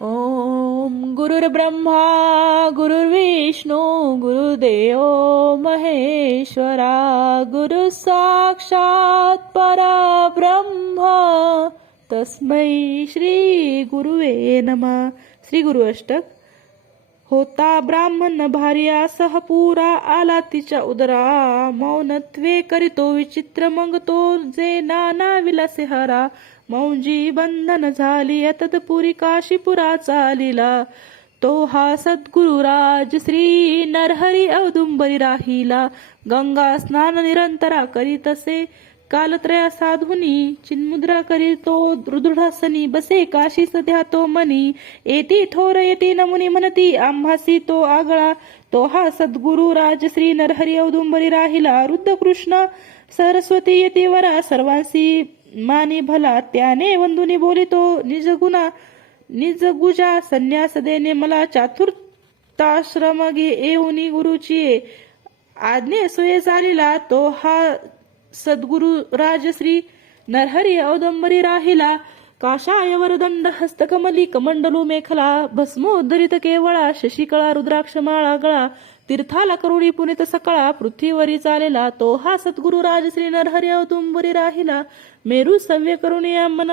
ॐ गुरुर्ब्रह्मा गुरुर्विष्णू गुरुदेव महेश्वरा गुरु साक्षात परब्रह्म. तस्मै श्री गुरुवे नमः. श्री गुरु अष्टक. होता ब्राह्मण भार्या सहपुरा आला तिच्या उदरा. मौनत्वे करीतो विचित्र मग तो जे नाना विलासे हरा. मौजी बंधन झाली तत्पुरी काशीपुरा चालिला. तो हा सद्गुरुराज श्री नरहरी औदुंबरी राहिला. गंगा स्नान निरंतरा करीतसे कालत्रया साधुनी चिन्मुद्रा करीतो रुदृढासनी बसे काशी सध्या तो मनी. येती थोर येती नमुनी म्हणती आम्हासी तो आगळा. तो हा सद्गुरु राजश्री नरहरी औदुंबरी राहिला. रुद्ध कृष्ण सरस्वती येती वरा. सर्वांसी मानी भला. त्याने वंदुनी बोलितो निजगुना निजगुजा संन्यास देणे मला चातुर्ताश्रम गे येऊनी गुरुची. आज्ञे सुये चालिला तो हा सद्गुरु राजश्री नरहरी औदंबरी राहिला काशाय वरदंड हस्तकमली कमंडलू मेखला भस्मोद्धरित केवळा शशिकळा रुद्राक्ष माळा गळा तीर्थाला करुणी पुनित सकळा पृथ्वीवरी चालेला तो हा सद्गुरु राजश्री नरहरी औदुंबरी राहिला. मेरू सव्य करुणी मन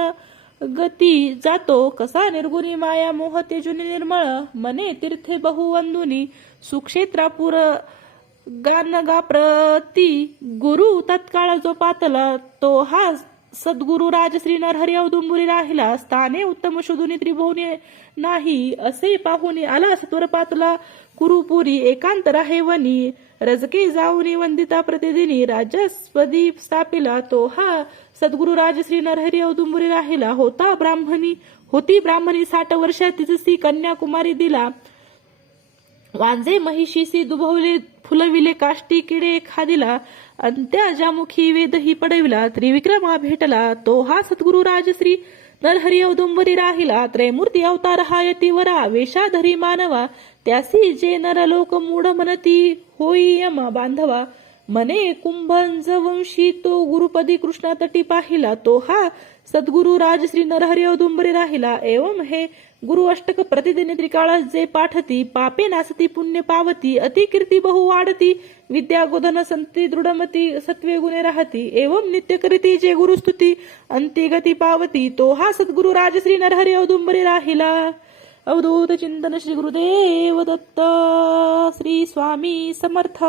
गती जातो कसा निर्गुणी माया मोह तेजुनी निर्मळ मने तीर्थे बहुवंदुनी सुक्षेत्रापुर गानगा घाप्रती गुरु तत्काळ जो पातला तो हा सद्गुरु राजश्री नरहरी औदुंबुरी राहिला स्थाने उत्तम शोधुनी त्रिभुवनी नाही असे पाहुणे आला सत्वर पातला कुरुपुरी एकांत राहे वनी. रजके जाऊनी वंदिता प्रतिदिनी राजस्पदी स्थापिला तो हा सद्गुरु राजश्री नरहरी औदुंबुरी राहिला होता ब्राह्मणी होती ब्राह्मणी साठ वर्षात तिची कन्याकुमारी दिला. वांजे महिषीसी दुभवले फुलविले काष्टी किडे खादिला अंत्या जामुखी वेदही पडविला त्रिविक्रमा भेटला तो हा सद्गुरु राजश्री. नरहरी औदुंबरी राहिला त्रैमूर्ती अवतार हा यतीवरा वेशाधरी मानवा. त्यासी जे नरलोक मूढ मनती होई यमा बांधवा. मने कुंभंज वंशी तो गुरुपदी कृष्णा तटी पाहिला तो हा सद्गुरु राजश्री नरहरी औदुंबरे राहिला. एवम हे गुरु अष्टक प्रतिदिनी त्रिकाळास जे पाठती पापे नासती पुण्य पावती अतिकीर्ती बहु वाढती विद्या गोधन संती दृढमती सत्वे गुणे राहती. एवम नित्य करीती जे गुरुस्तुती अंती गती पावती तो हा सद्गुरु राजश्री नरहरी औदुंबरे राहिला. अवधूत चिंतन श्री गुरुदेव दत्त श्री स्वामी समर्थ.